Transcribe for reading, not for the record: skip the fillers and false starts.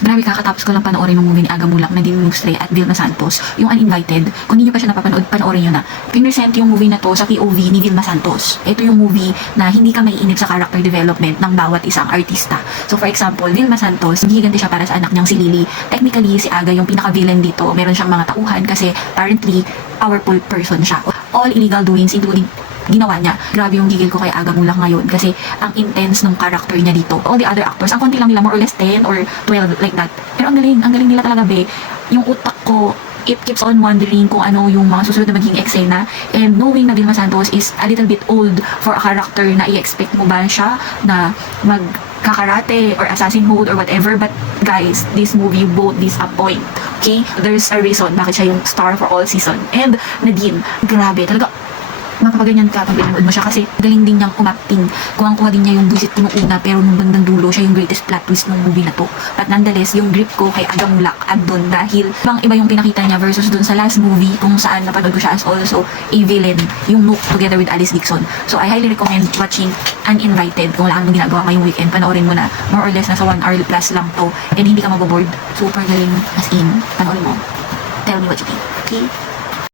Grabe, kakatapos ko lang panoorin yung movie ni Aga Mulak, Nadine Lustre at Vilma Santos, yung Uninvited. Kung hindi nyo pa siya napapanood, panoorin nyo na. Pinresent yung movie na to sa POV ni Vilma Santos. Ito yung movie na hindi ka maiinip sa character development ng bawat isang artista. So for example, Vilma Santos, giganti siya para sa anak niyang si Lily. Technically, si Aga yung pinaka-villain dito. Meron siyang mga tauhan kasi apparently powerful person siya. All illegal doings, including ginawa niya. Grabe yung gigil ko kay Aga Mulak ngayon kasi ang intense ng character niya dito. All the other actors, ang konti lang nila, more or less 10 or 12 like that. Pero ang galing nila talaga, be. Yung utak ko, it keeps on wondering kung ano yung mga susunod na maging eksena, and knowing na Vilma Santos is a little bit old for a character na i-expect mo ba siya na magkakarate or assassinhood or whatever, but guys, this movie won't disappoint. Okay? There's a reason bakit siya yung star for all season. And Nadine, grabe, talaga makapaganyan ka pag pinanood mo siya kasi galing din niyang umacting. Kuha din niya yung buisit ko nung una, pero nung bandang dulo siya yung greatest plot twist ng movie na to. But nonetheless, yung grip ko kay Aga Mulak andun dahil iba yung pinakita niya versus dun sa last movie kung saan napanood ko siya as also a villain, yung Nook together with Alice Dixon. So I highly recommend watching Uninvited. Kung wala kang ginagawa ngayong weekend, panoorin mo na. More or less nasa 1 hour plus lang to and hindi ka maboboard. Super galing, as in, panoorin mo. Tell me what you think. Okay?